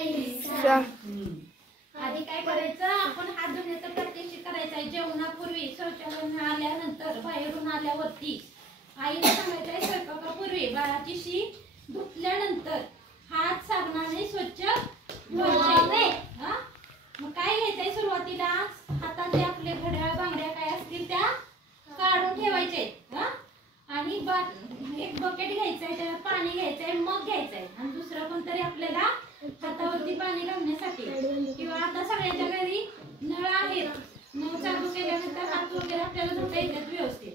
आधी काय करायचं, आपण हात धुण्याचं प्रात्यक्षिक करायचं आहे. जेवणापूर्वी, शौचालयातून आल्यानंतर, बाहेरून आल्यावरती आईला सांगायचं आहे स्वयंपाकापूर्वी बाळाची शी धुतल्यानंतर हात साबणाने स्वच्छ धुवायचे. मग काय घ्यायचंय, सुरुवातीला हातातले आपले घड्याळ बांगड्या काय असतील त्या काढून ठेवायचे. आणि एक बकेट घ्यायचंय, त्याला पाणी घ्यायचंय, मग घ्यायचंय आणि दुसरं कोणतरी आपल्याला हातावरती पाणी घालण्यासाठी. किंवा आता सगळ्यांच्या घरी नळ आहेत, नळ चालू केल्यानंतर हात वगैरे आपल्याला धुता येतात व्यवस्थित.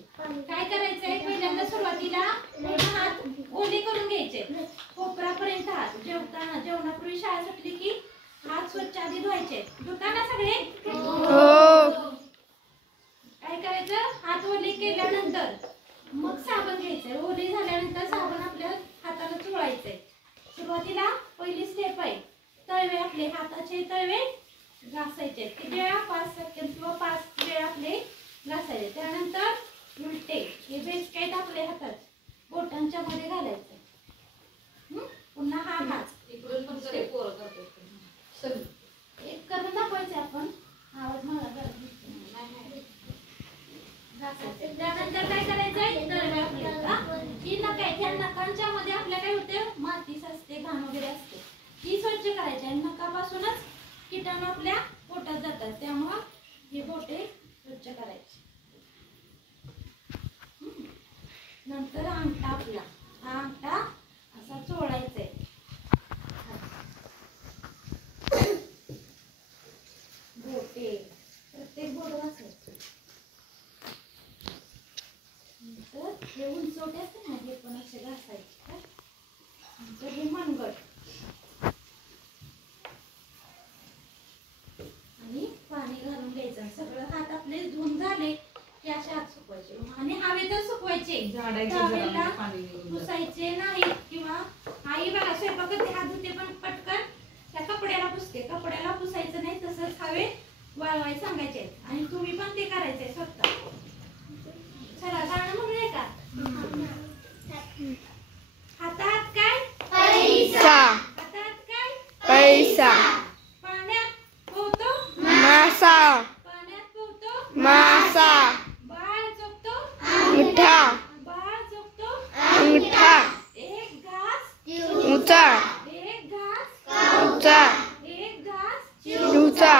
काय करायचंय, पहिल्यांदा सुरुवातीला हात ओले करून घ्यायचे, कोपरापर्यंत हात. जेवणापूर्वी शाळा सुटली की हात स्वच्छ आधी धुवायचे. धुताना सगळे काय करायचं, हात ओले केल्यानंतर मग साबण घ्यायचंय. ओले झाल्यानंतर साबण आपल्या हाताला चोळायचंय. सुरुवातीला पहिली स्टेप आहे, तळवे आपले हाताचे तळवे घासायचे. किती वेळा, 5 सेकंद किंवा 5 वेळा आपले घासायचे. त्यानंतर उलटे, हे बेस्केट आपले हातात बोटांच्या मध्ये घालायचे. पुन्हा हा हात इकडून पण एक करून दाखवायचे आपण. आवाज मला त्यानंतर काय करायचंय, तळवे आपल्याला ही नख आहे, त्या नखांच्या मध्ये आपल्या काय होते, माती असते, घाण वगैरे असते, ही स्वच्छ करायची. आणि नखापासूनच किटाणू आपल्या पोटात जातात, त्यामुळे हे बोटे स्वच्छ करायचे. नंतर अंगठा आपला, हा अंगठा असा चोळायचा आहे. बोटे प्रत्येक बोट घासायचं. नंतर हे उंचवटे असते ना, हे पण असे घासायचे. नंतर हे मनगट आणि पाणी घालून घ्यायचं. सगळं हात आपले धुवून झाले की असे हात सुकवायचे आणि हवेतच सुकवायचे, पुसायचे नाही. किंवा आई बघा स्वयंपाकात हात धुते पण पटकन त्या कपड्याला पुसते, कपड्याला पुसायचं नाही, तसंच हवेत वाळवायला सांगायचे. आणि तुम्ही पण ते करायचंय स्वतः. चला गाणं म्हणूया का. हातात काय पैसा, हातात काय पैसा, पाण्यात पोहतो मासा, पाण्यात पोहतो मासा, बाळ झोपतो मिठा, बाळ झोपतो मिठा, एक घास उंचा, एक घास उंचा, एक घास उंचा.